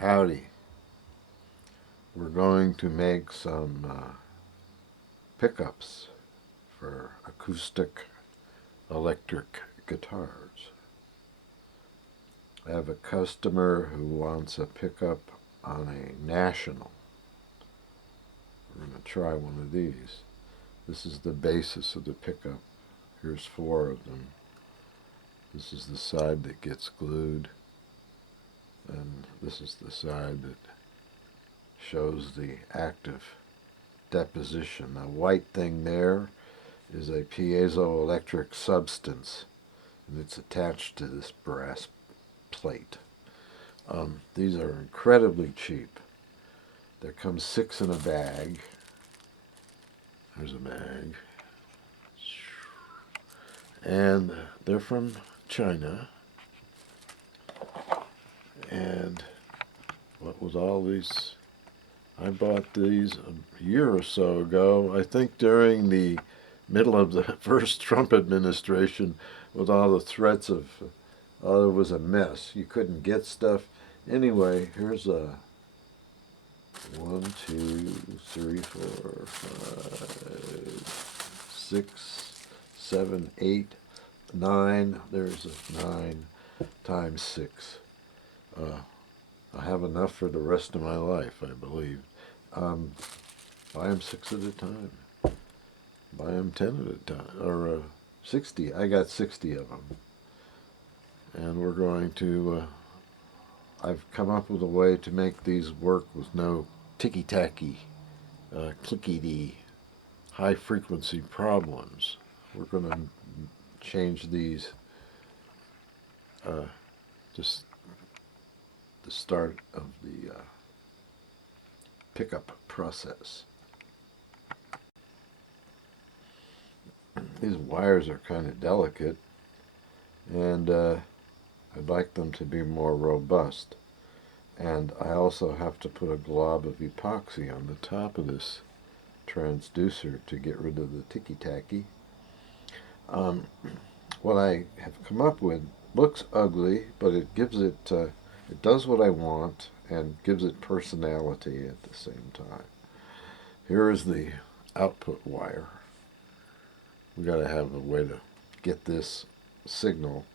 Howdy. We're going to make some pickups for acoustic electric guitars. I have a customer who wants a pickup on a National. We're going to try one of these. This is the basis of the pickup. Here's 4 of them. This is the side that gets glued, and this is the side that shows the active deposition. The white thing there is a piezoelectric substance, and it's attached to this brass plate. These are incredibly cheap. There comes 6 in a bag. There's a bag. And they're from China. And what was all these? I bought these a year or so ago, I think during the middle of the first Trump administration, with all the threats of, oh, it was a mess. You couldn't get stuff. Anyway, here's a 1, 2, 3, 4, 5, 6, 7, 8, 9. There's a 9 times 6. I have enough for the rest of my life, I believe. Buy them 6 at a time. Buy them 10 at a time, or 60. I got 60 of them. And we're going to, I've come up with a way to make these work with no ticky tacky, clickety, high frequency problems. We're going to change these, just the start of the pickup process. These wires are kind of delicate, and I'd like them to be more robust. And I also have to put a glob of epoxy on the top of this transducer to get rid of the ticky-tacky. What I have come up with looks ugly, but it gives it, it does what I want and gives it personality at the same time. Here is the output wire. We got to have a way to get this signal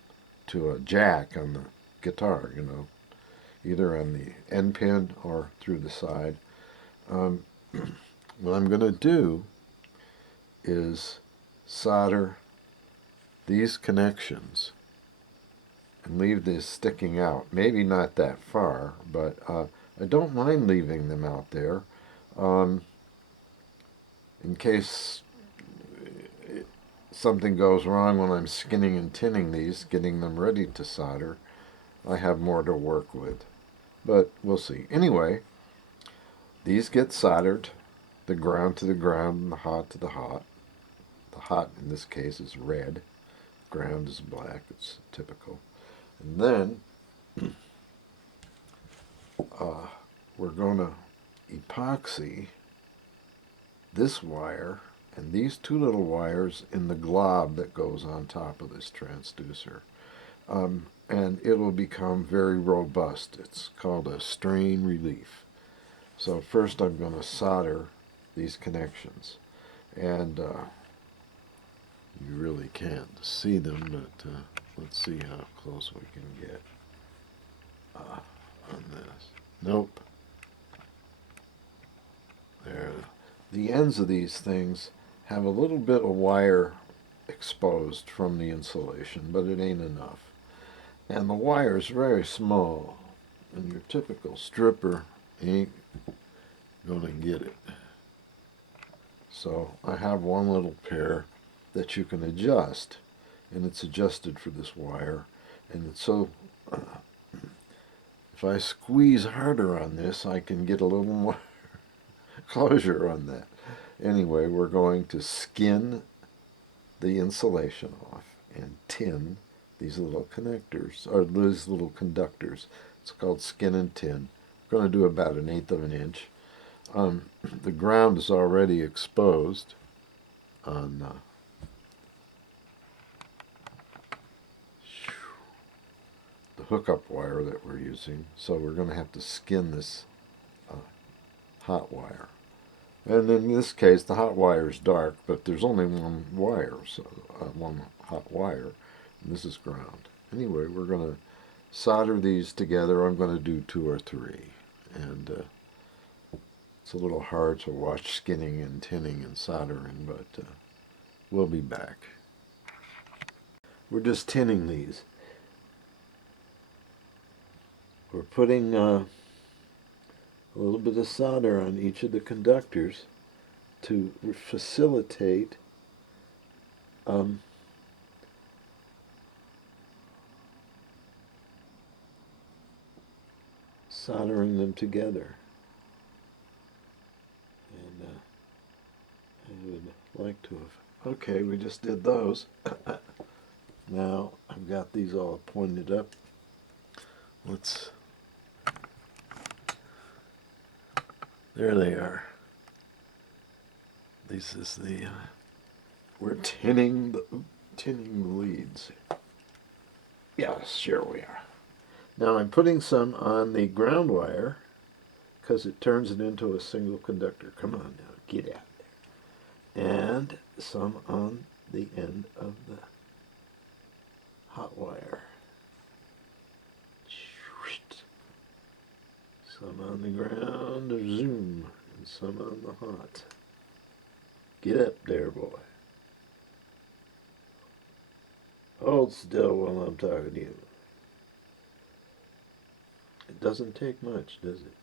to a jack on the guitar, you know, either on the end pin or through the side. What I'm going to do is solder these connections and leave this sticking out. Maybe not that far, but I don't mind leaving them out there in case something goes wrong when I'm skinning and tinning these, getting them ready to solder. I have more to work with, but we'll see. Anyway, these get soldered, the ground to the ground and the hot to the hot. The hot in this case is red, ground is black, it's typical. And then we're going to epoxy this wire and these 2 little wires in the glob that goes on top of this transducer. And it will become very robust. It's called a strain relief. So first I'm going to solder these connections. And you really can't see them, but let's see how close we can get on this. Nope. There. The ends of these things have a little bit of wire exposed from the insulation, but it ain't enough. And the wire is very small, and your typical stripper ain't going to get it. So I have one little pair that you can adjust, and it's adjusted for this wire. And it's so, if I squeeze harder on this, I can get a little more closure on that. Anyway, we're going to skin the insulation off and tin these little connectors, or these little conductors. It's called skin and tin. We're going to do about 1/8 of an inch. The ground is already exposed on the hookup wire that we're using, so we're going to have to skin this hot wire. And in this case, the hot wire is dark, but there's only one wire, so one hot wire, and this is ground. Anyway, we're going to solder these together. I'm going to do 2 or 3, and it's a little hard to watch skinning and tinning and soldering, but we'll be back. We're just tinning these. We're putting a little bit of solder on each of the conductors to facilitate soldering them together. And I would like to have... Okay, we just did those. Now I've got these all pointed up. Let's... There they are. This is the... we're tinning the leads. Yes, sure we are. Now I'm putting some on the ground wire because it turns it into a single conductor. Come on now, get out there. And some on the end of the hot wire. Some on the ground, zoom, and some on the hot. Get up there, boy. Hold still while I'm talking to you. It doesn't take much, does it?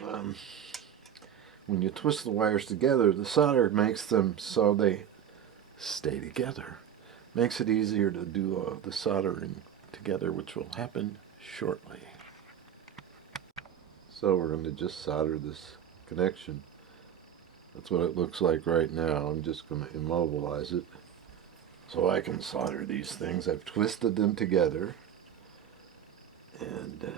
No. When you twist the wires together, the solder makes them so they stay together. Makes it easier to do the soldering together, which will happen shortly. So we're going to just solder this connection. That's what it looks like right now. I'm just going to immobilize it so I can solder these things. I've twisted them together, and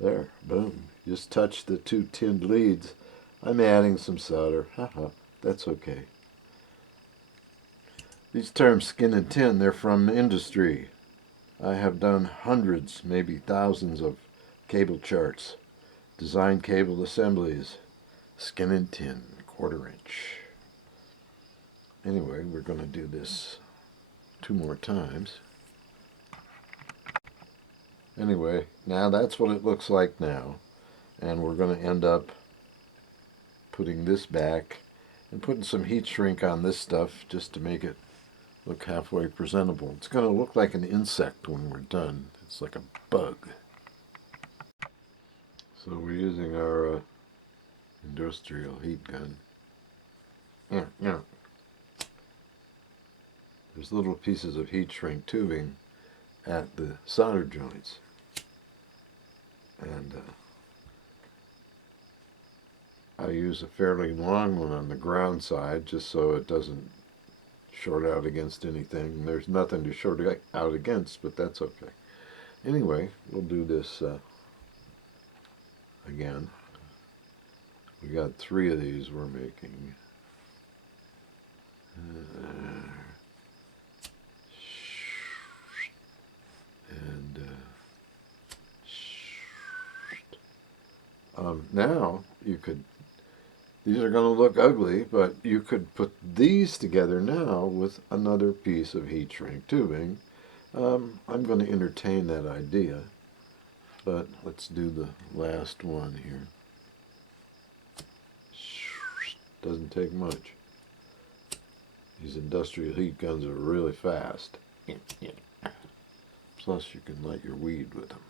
there, boom. Just touch the 2 tinned leads. I'm adding some solder. Haha, that's okay. These terms skin and tin, they're from industry. I have done hundreds, maybe thousands of cable charts, designed cable assemblies, skin and tin, 1/4 inch. Anyway, we're going to do this 2 more times. Anyway, now that's what it looks like now. And we're going to end up putting this back and putting some heat shrink on this stuff just to make it look halfway presentable. It's going to look like an insect when we're done. It's like a bug. So we're using our industrial heat gun. Yeah. There's little pieces of heat shrink tubing at the solder joints. And I use a fairly long one on the ground side just so it doesn't short out against anything. There's nothing to short out against, but that's okay. Anyway, we'll do this again. We got 3 of these we're making. Now you could, these are going to look ugly, but you could put these together now with another piece of heat shrink tubing. I'm going to entertain that idea, but let's do the last one here. Doesn't take much. These industrial heat guns are really fast. Plus you can light your weed with them.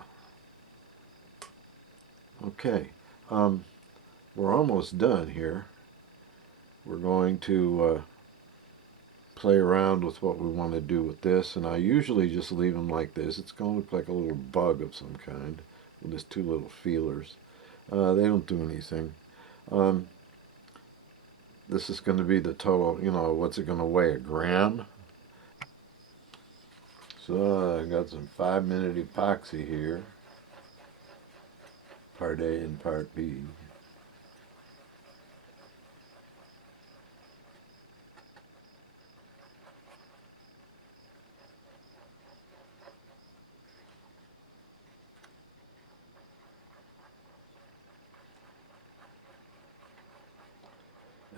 Okay, we're almost done here. We're going to play around with what we want to do with this, and I usually just leave them like this. It's going to look like a little bug of some kind with just 2 little feelers. They don't do anything. This is going to be the total, what's it going to weigh, a gram? So I got some 5-minute epoxy here, part A and part B.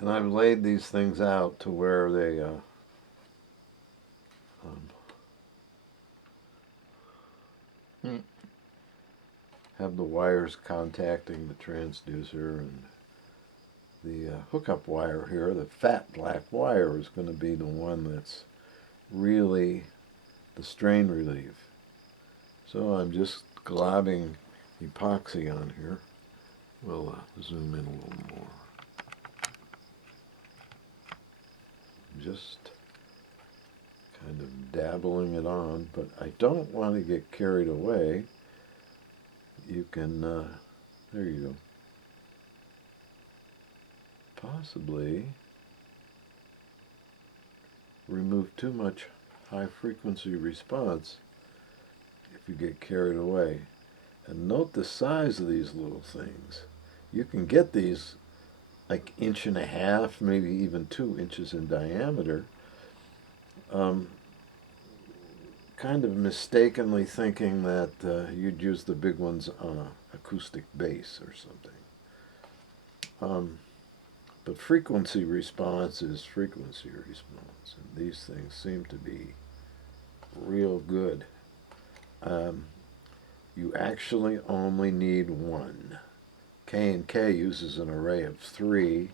And I've laid these things out to where they have the wires contacting the transducer, and the hookup wire here, the fat black wire, is going to be the one that's really the strain relief. So I'm just globbing epoxy on here. We'll zoom in a little more. Just kind of dabbling it on, but I don't want to get carried away. You can, there you go, possibly remove too much high frequency response if you get carried away. And note the size of these little things. You can get these like 1.5 inches, maybe even 2 inches in diameter. Kind of mistakenly thinking that you'd use the big ones on an acoustic bass or something. But frequency response is frequency response, and these things seem to be real good. You actually only need one. K&K uses an array of 3,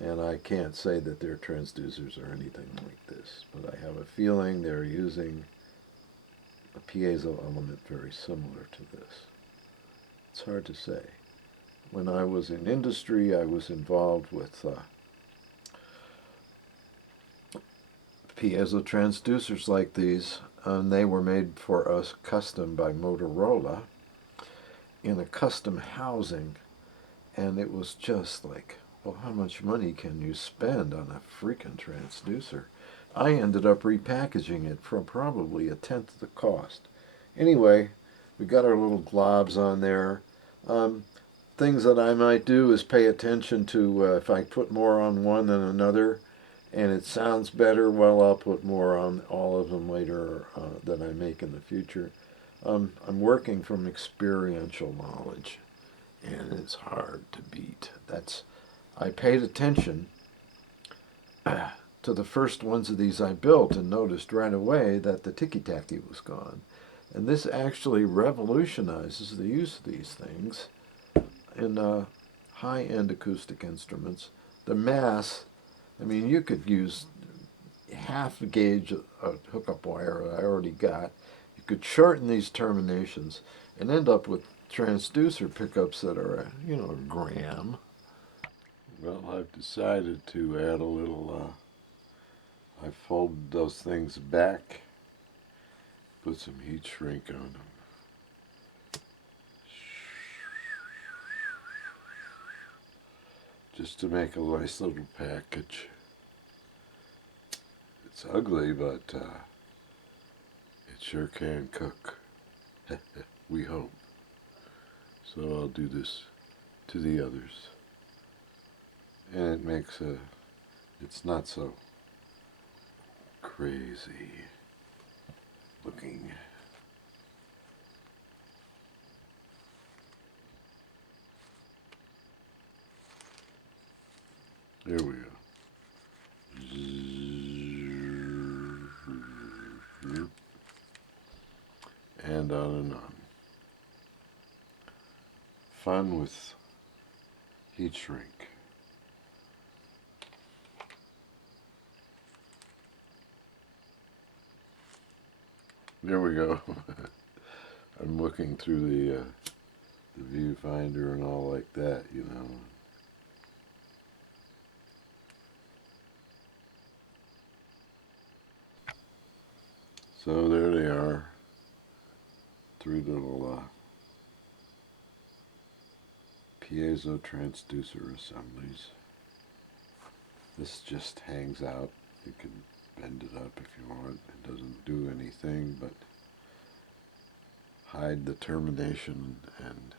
and I can't say that their transducers are anything like this, but I have a feeling they're using a piezo element very similar to this. It's hard to say. When I was in industry, I was involved with piezo transducers like these, and they were made for us custom by Motorola in a custom housing, and it was just like, well, how much money can you spend on a freaking transducer? I ended up repackaging it for probably 1/10 of the cost. Anyway, we got our little globs on there. Things that I might do is pay attention to if I put more on one than another and it sounds better, well, I'll put more on all of them later that I make in the future. I'm working from experiential knowledge, and it's hard to beat. I paid attention to the first ones of these I built and noticed right away that the ticky tacky was gone. And this actually revolutionizes the use of these things in high-end acoustic instruments. The mass, I mean, you could use half a gauge of hookup wire that I already got. You could shorten these terminations and end up with transducer pickups that are, a gram. Well, I've decided to add a little, I folded those things back, put some heat shrink on them. Just to make a nice little package. It's ugly, but it sure can cook. We hope. So I'll do this to the others. And it makes it's not so crazy looking. There we go. And on and on. Fun with heat shrink. There we go. I'm looking through the viewfinder and all like that, So there they are, 3 little piezo transducer assemblies. This just hangs out. You can bend it up if you want. It doesn't do anything but hide the termination and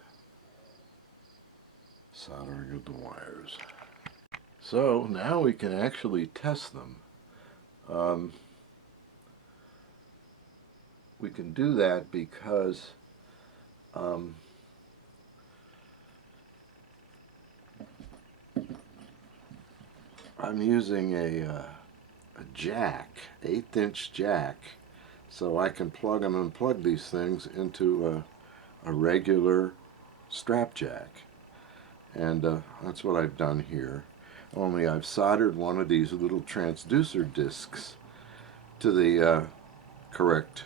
soldering of the wires. So now we can actually test them. We can do that because I'm using a jack, 1/8" jack, so I can plug and unplug these things into a regular strap jack. And that's what I've done here. Only I've soldered one of these little transducer discs to the correct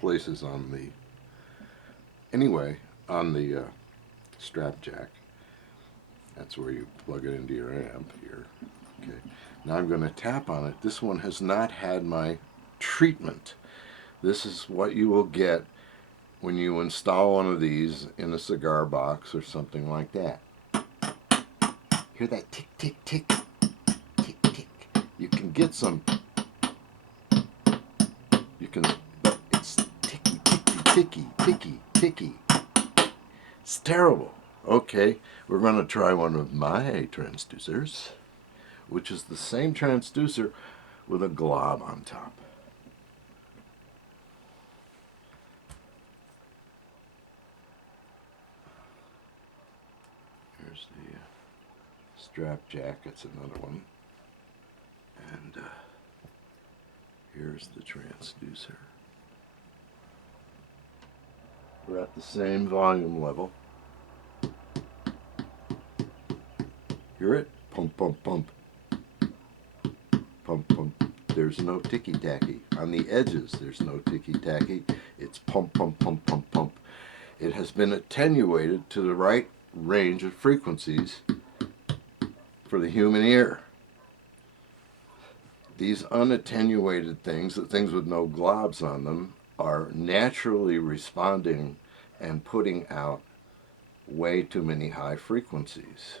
places on the, anyway, on the strap jack. That's where you plug it into your amp here. Okay. Now I'm going to tap on it. This one has not had my treatment. This is what you will get when you install one of these in a cigar box or something like that. Hear that tick, tick, tick, tick, tick. You can get some, you can, but it's ticky, ticky, ticky, ticky, ticky. It's terrible. Okay, we're going to try one of my transducers, which is the same transducer with a glob on top. Here's the strap jack, it's another one. And here's the transducer. We're at the same volume level. Hear it? Pump, pump, pump. Pump, pump. There's no ticky tacky. On the edges, there's no ticky tacky. It's pump, pump, pump, pump, pump. It has been attenuated to the right range of frequencies for the human ear. These unattenuated things, the things with no globs on them, are naturally responding and putting out way too many high frequencies.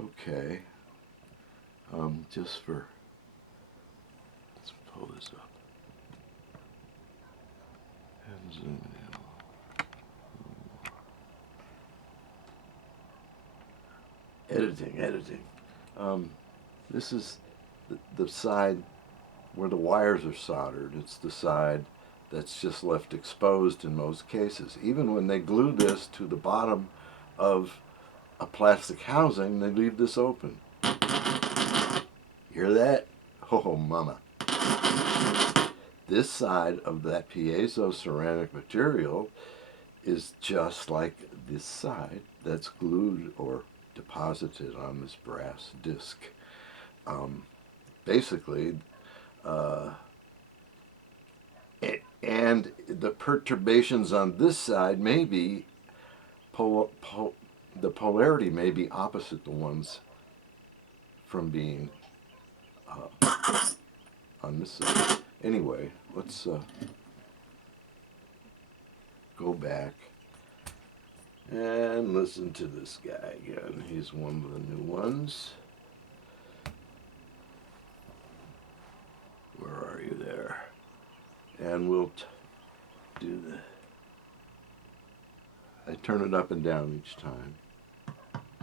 Okay, just for, let's pull this up and zoom in. Editing. This is the side where the wires are soldered. It's the side that's just left exposed in most cases. Even when they glue this to the bottom of a plastic housing, they leave this open. Hear that? Oh, mama. This side of that piezo ceramic material is just like this side that's glued or deposited on this brass disc. Basically, and the perturbations on this side may be the polarity may be opposite the ones from being on this side. Anyway, let's go back and listen to this guy again. He's one of the new ones. Where are you there? And we'll do I turn it up and down each time.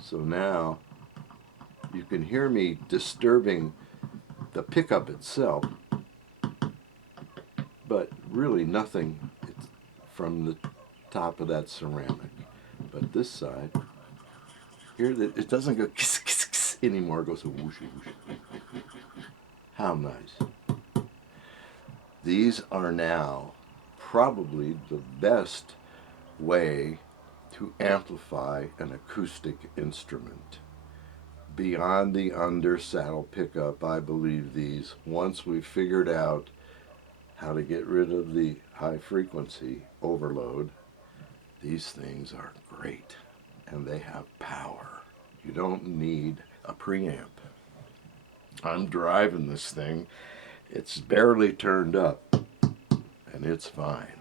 So now you can hear me disturbing the pickup itself, but really nothing from the top of that ceramic. But this side, here it doesn't go kiss, kiss, kiss anymore. It goes whoosh, whoosh. How nice. These are now probably the best way to amplify an acoustic instrument. Beyond the under saddle pickup, I believe these, once we've figured out how to get rid of the high frequency overload, these things are great and they have power. You don't need a preamp. I'm driving this thing. It's barely turned up and it's fine.